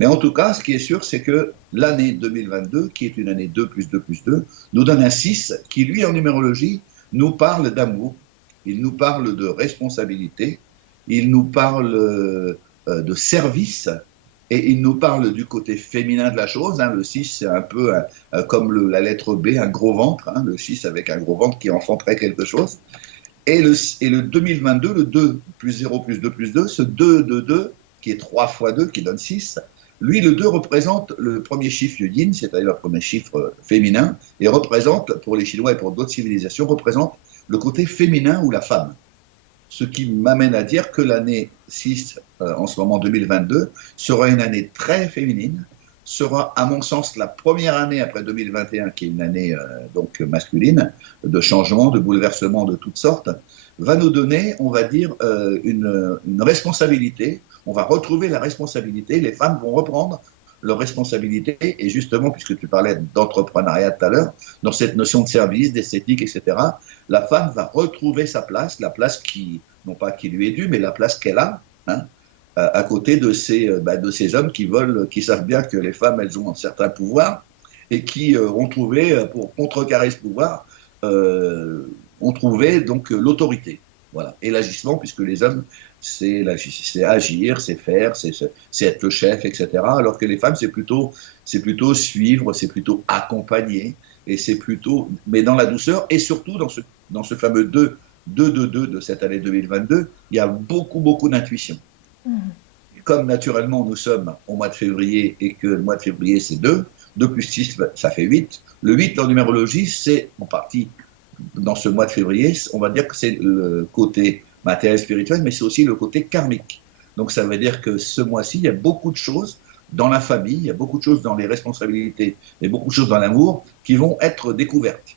Mais en tout cas, ce qui est sûr, c'est que l'année 2022, qui est une année 2 plus 2 plus 2, nous donne un 6 qui, lui, en numérologie, nous parle d'amour, il nous parle de responsabilité, il nous parle de service, et il nous parle du côté féminin de la chose. Hein. Le 6, c'est un peu comme la lettre B, un gros ventre, hein, le 6 avec un gros ventre qui enfanterait quelque chose. Et le 2022, le 2 plus 0 plus 2, ce 2 de 2, qui est 3 fois 2, qui donne 6, lui, le 2 représente le premier chiffre yin, c'est-à-dire le premier chiffre féminin, et représente, pour les Chinois et pour d'autres civilisations, représente le côté féminin ou la femme. Ce qui m'amène à dire que l'année 6, en ce moment 2022, sera une année très féminine, sera à mon sens la première année après 2021, qui est une année donc masculine, de changement, de bouleversement de toutes sortes, va nous donner, on va dire, une responsabilité. On va retrouver la responsabilité, les femmes vont reprendre leur responsabilité, et justement, puisque tu parlais d'entrepreneuriat tout à l'heure, dans cette notion de service, d'esthétique, etc., la femme va retrouver sa place, la place qui, non pas qui lui est due, mais la place qu'elle a, hein, à côté de ces hommes qui savent bien que les femmes, elles ont un certain pouvoir, et qui ont trouvé, pour contrecarrer ce pouvoir, ont trouvé donc l'autorité. Voilà. Et l'agissement, puisque les hommes, c'est agir, c'est faire, c'est être le chef, etc. Alors que les femmes, c'est plutôt suivre, c'est plutôt accompagner, et c'est plutôt, mais dans la douceur, et surtout dans ce fameux 2 de cette année 2022, il y a beaucoup, beaucoup d'intuition. Comme naturellement nous sommes au mois de février, et que le mois de février c'est 2 plus 6, ça fait 8. Le 8 en numérologie, c'est en partie, dans ce mois de février, on va dire que c'est le côté matériel spirituel, mais c'est aussi le côté karmique. Donc ça veut dire que ce mois-ci, il y a beaucoup de choses dans la famille, il y a beaucoup de choses dans les responsabilités, et beaucoup de choses dans l'amour qui vont être découvertes.